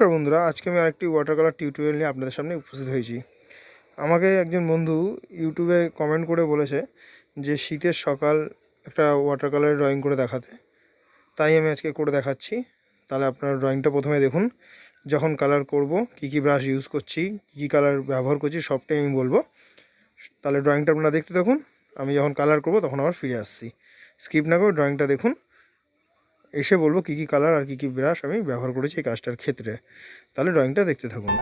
নমস্কার বন্ধুরা, আজকে আমি আরেকটি ওয়াটার কালার টিউটোরিয়াল নিয়ে আপনাদের সামনে উপস্থিত হয়েছি। আমাকে একজন বন্ধু ইউটিউবে কমেন্ট করে বলেছে যে শীতের সকাল একটা ওয়াটার কালারের ড্রয়িং করে দেখাতে, তাই আমি আজকে করে দেখাচ্ছি। তাহলে আপনার ড্রয়িংটা প্রথমে দেখুন। যখন কালার করব কি কি ব্রাশ ইউজ করছি, কী কালার ব্যবহার করছি সবটাই আমি বলবো। তাহলে ড্রয়িংটা আপনারা দেখতে থাকুন। আমি যখন কালার করব তখন আবার ফিরে আসছি। স্কিপ না করে ড্রয়িংটা দেখুন, এসে বলবো কী কী কালার আর কী কী ব্রাশ আমি ব্যবহার করেছি এই কাজটার ক্ষেত্রে। তাহলে ড্রয়িংটা দেখতে থাকুন।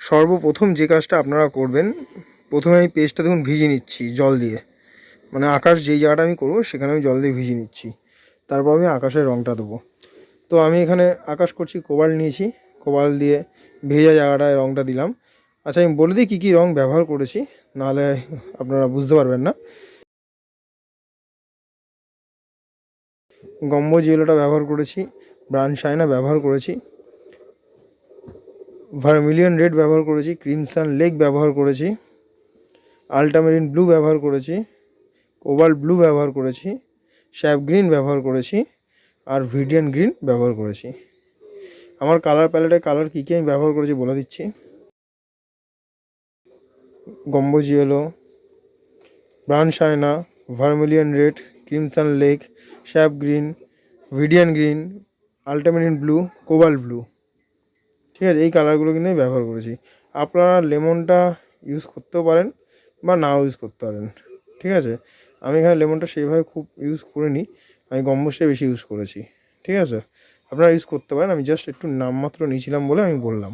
সর্বপ্রথম যে কাজটা আপনারা করবেন, প্রথমে আমি পেজটা দেখুন ভিজিয়ে নিচ্ছি জল দিয়ে। মানে আকাশ যেই জায়গাটা আমি করবো সেখানে আমি জল দিয়ে ভিজিয়ে নিচ্ছি। তারপর আমি আকাশের রঙটা দেবো। তো আমি এখানে আকাশ করছি, কোবাল্ট নিয়েছি, কোবাল্ট দিয়ে ভেজা জায়গাটায় রঙটা দিলাম। আচ্ছা, আমি বলে দিই কী কী রঙ ব্যবহার করেছি, নাহলে আপনারা বুঝতে পারবেন না। গম্বুজ ইয়েলোটা ব্যবহার করেছি, ব্রাউন শাইনা ব্যবহার করেছি, ভার্মিলিয়ন রেড ব্যবহার করেছি, ক্রিমসন লেক ব্যবহার করেছি, আল্ট্রামেরিন ব্লু ব্যবহার করেছি, কোবাল্ট ব্লু ব্যবহার করেছি, স্যাপ গ্রিন ব্যবহার করেছি, আর ভিডিয়ান গ্রিন ব্যবহার করেছি। আমার কালার প্যালেটে কালার কী কী আমি ব্যবহার করেছি বলে দিচ্ছি। Gamboge yellow, brown sienna, vermilion red, crimson lake, sap green, viridian green, ultramarine blue, cobalt blue. ঠিক আছে, এই কালারগুলো কিন্তু আমি ব্যবহার করেছি। আপনারা লেমনটা ইউজ করতেও পারেন বা নাও ইউজ করতে পারেন। ঠিক আছে, আমি এখানে লেমনটা সেইভাবে খুব ইউজ করিনি, আমি গম্বুজটাই বেশি ইউজ করেছি। ঠিক আছে, আপনারা ইউজ করতে পারেন, আমি জাস্ট একটু নামমাত্র নিয়েছিলাম বলে আমি বললাম।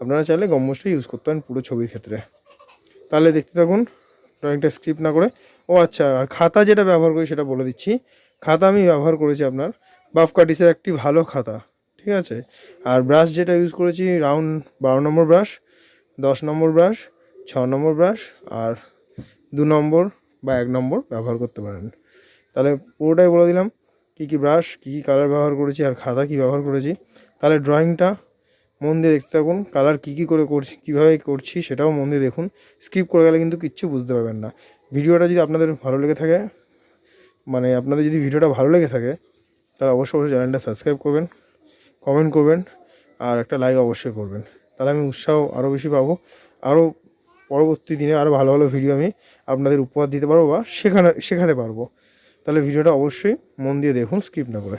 আপনারা চাইলে গম্বুজটা ইউজ করতে পারেন পুরো ছবির ক্ষেত্রে। তাহলে দেখতে থাকুন ড্রয়িংটা স্ক্রিপ্ট না করে। ও আচ্ছা, আর খাতা যেটা ব্যবহার করি সেটা বলে দিচ্ছি। খাতা আমি ব্যবহার করেছি আপনার বাফ কার্টিসের একটি ভালো খাতা। ঠিক আছে, আর ব্রাশ যেটা ইউজ করেছি রাউন্ড 12 নম্বর ব্রাশ, 10 নম্বর ব্রাশ, 6 নম্বর ব্রাশ, আর 2 নম্বর বা 1 নম্বর ব্যবহার করতে পারেন। তাহলে পুরোটাই বলে দিলাম কী কী ব্রাশ, কী কী কালার ব্যবহার করেছি, আর খাতা কী ব্যবহার করেছি। তাহলে ড্রয়িংটা মন দিয়ে দেখতে থাকুন, কালার কী কী করে করছি, কীভাবে করছি সেটাও মন দিয়ে দেখুন। স্কিপ করে গেলে কিন্তু কিচ্ছু বুঝতে পারবেন না। ভিডিওটা যদি আপনাদের ভালো লেগে থাকে, মানে আপনাদের যদি ভিডিওটা ভালো লেগে থাকে, তাহলে অবশ্যই চ্যানেলটা সাবস্ক্রাইব করবেন, কমেন্ট করবেন, আর একটা লাইক অবশ্যই করবেন। তাহলে আমি উৎসাহ আরও বেশি পাবো, আরও পরবর্তী দিনে আরও ভালো ভালো ভিডিও আমি আপনাদের উপহার দিতে পারবো বা শেখাতে পারবো। তাহলে ভিডিওটা অবশ্যই মন দিয়ে দেখুন, স্কিপ না করে।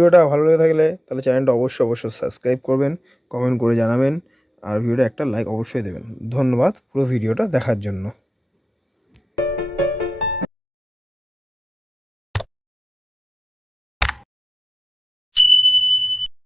ভিডিওটা ভালো লেগে থাকলে তাহলে চ্যানেলটা অবশ্যই সাবস্ক্রাইব করবেন, কমেন্ট করে জানাবেন আর ভিডিওটা একটা লাইক অবশ্যই দেবেন। ধন্যবাদ পুরো ভিডিওটা দেখার জন্য।